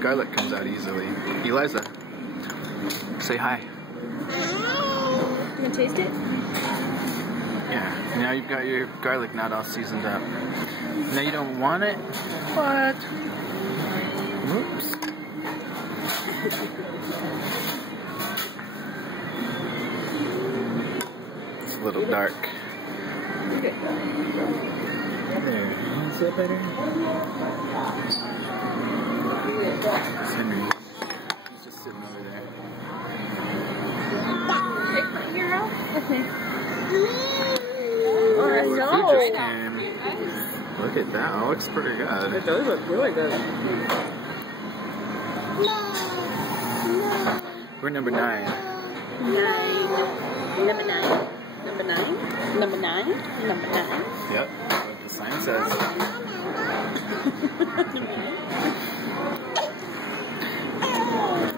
garlic comes out easily. Eliza, say hi. You want to taste it? Yeah, now you've got your garlic knot all seasoned up. Now you don't want it? What? Whoops. It's a little dark. Okay. There. Is that better? It's Henry. He's just sitting over there. Hey, hero. Okay. Oh, Let's food go. just came. Look at that. That looks pretty good. It does look really good. We're number 9. Number 9. Number 9. Number 9. Number 9. Yep. What the sign says.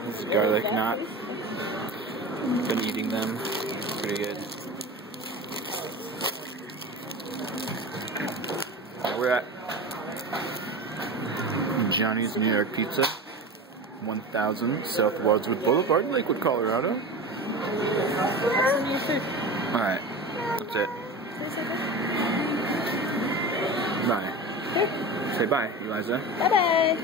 This is garlic knot. Been eating them. Pretty good. We're at Johnny's New York Pizza, 1000 South Wadsworth Boulevard, Lakewood, Colorado. Alright, that's it. Bye. Say bye, Eliza. Bye-bye.